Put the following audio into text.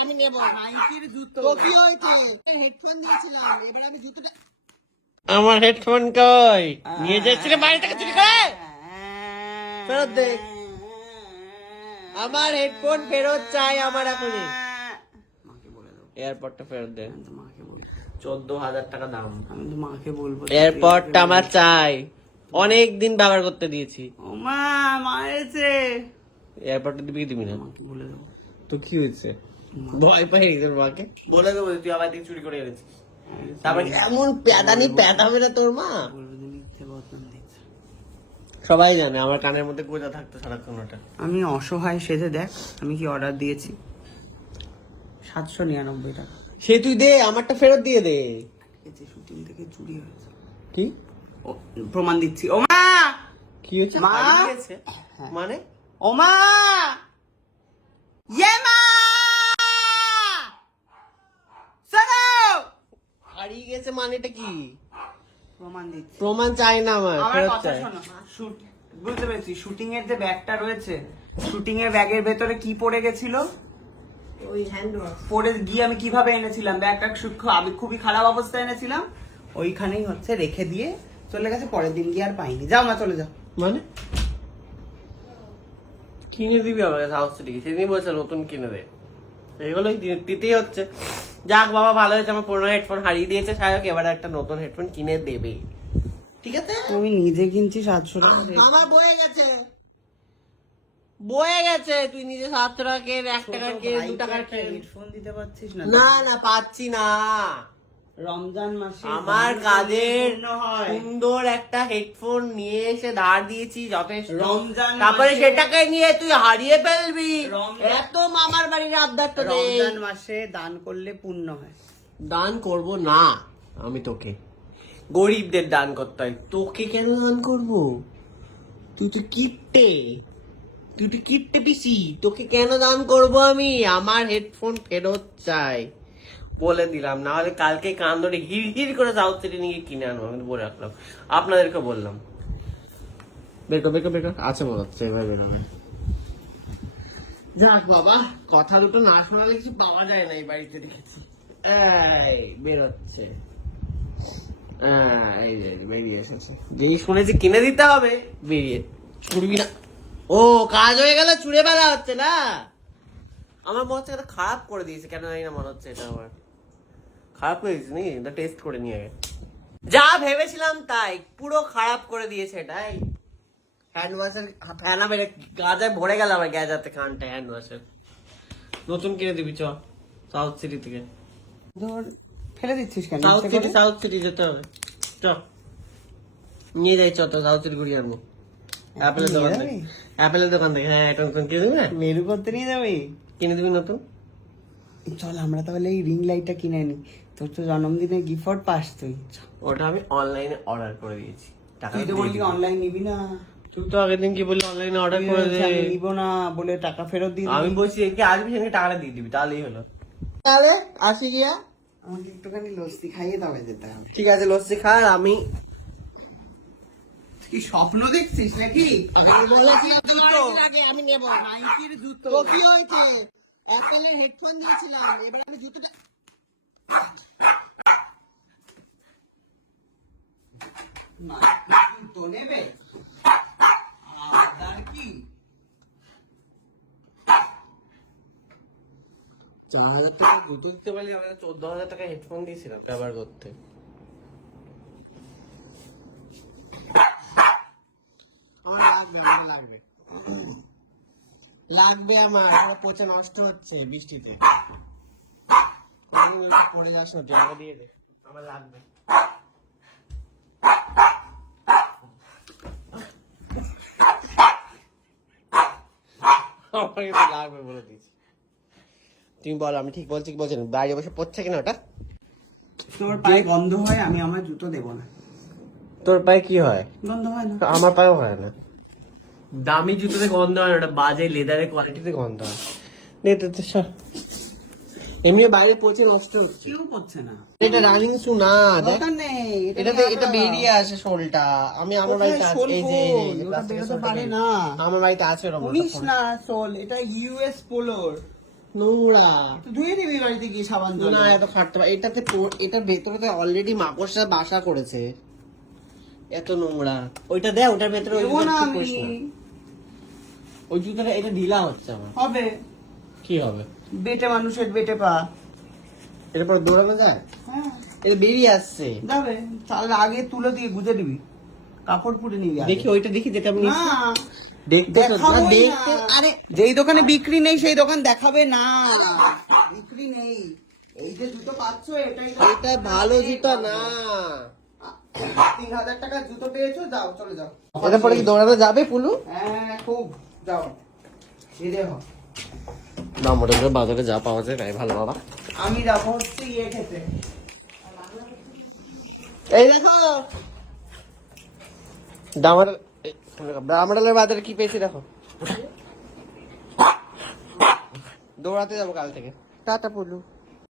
আমি নেব। নাইকির জুতো। তো কি হয়েছে হেডফোন দিয়েছিলাম। এবার আমি জুতোটা আমার হেডফোন কই? নিয়ে যাচ্ছিলে বাড়ি থেকে চুরি করে? ফেরত দে। আমার হেডফোন ফেরত চাই আমার এখনই। এয়ারপডটা ফেরত দে। চোদ্দ হাজার টাকা দাম। আমি তো মাকে বলব। এয়ারপডটা আমার চাই। অনেক দিন ব্যবহার করতে দিয়েছি। ও মা মারেছে এয়ারপডটা দিবি দিবি না? বলে দেবো তো কি হয়েছে? ভয় পাই তোর মাকে। বলে দেবো তুই আবার দিকে চুরি করে এনেছিস। তারপর এমন প্যাদানি প্যাদাবে না তোর মা। সবাই জানে আমার কানের মধ্যে গোজা থাকতো সারাক্ষণ ওটা। আমি অসহায় সেজে দেখ আমি কি অর্ডার দিয়েছি? সাতশো নিরানব্বই টাকা। সে তুই দে আমারটা ফেরত দিয়ে দে। শুটিং থেকে চুরি হয়েছে। কি? প্রমাণ দিচ্ছি। ও মা! কি হয়েছে? মা? মানে? ও মা! ইয়ে মা শোনো কি? প্রমাণ দিচ্ছি। প্রমাণ চাই না আমার আমার ফেরত কথা চাই। শোনো। শুট বুঝতে পেরেছি শুটিং এর যে ব্যাগটা রয়েছে শুটিং এর ব্যাগের ভেতরে কি পড়ে গেছিল? ওই হ্যান্ড ওয়াশ পরে গিয়ে আমি কীভাবে এনেছিলাম? ব্যাগটা আমি খুবই খারাপ অবস্থায় এনেছিলাম। ওইখানেই হচ্ছে রেখে দিয়ে চলে গেছে পরের দিন গিয়ে আর পাইনি। যাও মা চলে যাও। মানে? কিনে দিবি আমাকে সাউথ সিটি সেদিনই বলছে নতুন কিনে দে। এইগুলোই দি- দিতেই হচ্ছে। যাক বাবা ভালো হয়েছে আমার পুরোনো হেডফোন হারিয়ে দিয়েছে। সায়ক এবার একটা নতুন হেডফোন কিনে দেবে। ঠিক আছে? তুমি নিজে কিনছি সাতশো টাকা আমার বয়ে গেছে। বয়ে গেছে তুই নিজে সাতশো টাকা কে এক টাকা দু কেন? হেডফোন দিতে পারছিস না না না পাচ্ছি না। রমজান মাসে আমার কাজের সুন্দর একটা হেডফোন নিয়ে এসে ধার দিয়েছি যথেষ্ট। রমজান তারপরে সেটাকে নিয়ে তুই হারিয়ে ফেলবি। এত মামার বাড়ির আবদার তো রমজান মাসে দান করলে পুণ্য হয়। দান করব না আমি তোকে। গরিবদের দান করতে হয়। তোকে কেন দান করব? তুই তো কিট্টে। তুই তো কিট্টে পিসি। তোকে কেন দান করব আমি? আমার হেডফোন ফেরত চাই। বলে দিলাম, না হলে কালকে কান ধরে হির হির করে সাউথ সিটি নিয়ে কিনে আনব, আমি বলে রাখলাম। আপনাদেরকে বললাম। কর, বের কর আছে মনে হচ্ছে এবার বেরোবে যাক বাবা, কথা দুটো না শোনালে কিছু পাওয়া যায় না এই বাড়িতে রেখেছি এই, বেরোচ্ছে। বেরিয়ে এসেছে। শুনেছি কিনে দিতে হবে না। ও, কাজ হয়ে বেলা হচ্ছে না? আমার মনে হচ্ছে খারাপ করে দিয়েছে, কেন জানি না মনে হচ্ছে এটা আমার খারাপ দিয়েছে নাকি? এটা টেস্ট করে নিয়ে আগে যা ভেবেছিলাম তাই। পুরো খারাপ করে দিয়েছে এটাই হ্যান্ড ওয়াশের ফেনা মেরে গাজায় ভরে গেল আমার গ্যাজাতে কানটা হ্যান্ড ওয়াশের নতুন কিনে দিবি চ। সাউথ সিটি থেকে। ধর ফেলে দিচ্ছিস কেন? সাউথ সিটি সাউথ সিটি যেতে হবে। চ। নিয়ে যাই চ তো সাউথ সিটি ঘুরিয়ে আনব। অ্যাপেলের দোকান থেকে। অ্যাপেলের দোকান থেকে হ্যাঁ এটা নতুন কিনে দিবি মেরু করতে নিয়ে যাবি? কিনে দিবি নতুন? চল আমরা তাহলে এই রিং লাইটটা কিনে নি তোর তো জন্মদিনে গিফট পাস তুই। ওটা আমি অনলাইনে অর্ডার করে দিয়েছি। টাকা তুই তো বললি অনলাইন নিবি না। তুই তো আগের দিন কি বললি অনলাইনে অর্ডার করে দে। আমি নিব না বলে টাকা ফেরত দিয়ে আমি বলছি একে আসবি সেদিন টাকাটা দিয়ে দিবি তাহলেই হলো। তাহলে আসি গিয়া। আমাকে একটুখানি লস্যি খাইয়ে তবে যেতে হবে। ঠিক আছে লস্যি খা আর আমি কি স্বপ্ন দেখছিস নাকি? আমি বলেছি জুতো। আমি নেব। নাইকির জুতো। তো কি হয়েছে? অ্যাপেলের হেডফোন দিয়েছিলাম এবার আমি জুতোটা জুতো নেবে। কি? চার হাজার টাকা জুতো দিতে পারলে আমরা চোদ্দ হাজার টাকা হেডফোন দিয়েছিলাম ব্যবহার করতে। আমার লাগবে আমার লাগবে। লাগবে আমার পচে নষ্ট হচ্ছে বৃষ্টিতে। পড়ে যাস না টাকা দিয়ে দে। আমার লাগবে। আমার কিন্তু লাগবে বলে দিয়েছি। তুমি বলো আমি ঠিক বলছি কি বলছি না? বাইরে বসে পড়ছে কিনা ওটা? তোর পায়ে গন্ধ হয় আমি আমার জুতো দেব না। তোর পায়ে কি হয়? গন্ধ হয় না। আমার পায়েও হয় না। দামি জুতোতে গন্ধ হয় না ওটা বাজে লেদারের কোয়ালিটিতে গন্ধ হয়। নে তো। এমনি বাইরে পচে নষ্ট হচ্ছে। কেউ করছে না। এটা রানিং শু না দরকার নেই এটাতে এটা বেরিয়ে আসে শোলটা। আমি আমার বাড়িতে আছে এই যে বেরোতে পারে না। আমার বাড়িতে আছে ওরকম একটা শুনিস শোল। এটা ইউএস পোলোর। নোংরা। তো ধুয়ে দিবি বাড়িতে গিয়ে সাবান। না এত খাটতে পারে এটাতে পো- এটার ভেতরে তো অলরেডি মাকড়সা বাসা করেছে। এত নোংরা। ওইটা দে ওটার ভেতরে ওই না না। ওই জুতোটা এটা ঢিলা হচ্ছে আমার। হবে। কি হবে? বেটে মানুষের বেটে পা। এটা পরে দৌড়ানো যায়? হ্যাঁ। এটা বেরিয়ে আসছে। যাবে। তাহলে আগে তুলে দিয়ে গুজে দিবি। কাপড় পুড়ে নিবি। দেখি ওইটা দেখি যেটা আমি। দেখতে। দেখতে আরে যেই দোকানে বিক্রি নেই সেই দোকান দেখাবে না। বিক্রি নেই। এই যে জুতো পাচ্ছ এটাই এটা ভালো জুতো না। তিন হাজার টাকার জুতো পেয়েছ যাও চলে যাও। এটা কি দৌড়ানো যাবে পুলু? হ্যাঁ খুব। যাও। ধীরে হ না মোটামুটি বাজারে যা পাওয়া যায় তাই ভালো বাবা। আমি যাব হচ্ছে ইয়ে খেতে। এই দেখো। ডামার ডামাডালের বাজারে কি পেয়েছি দেখো। দৌড়াতে যাব কাল থেকে। টাটা পুলু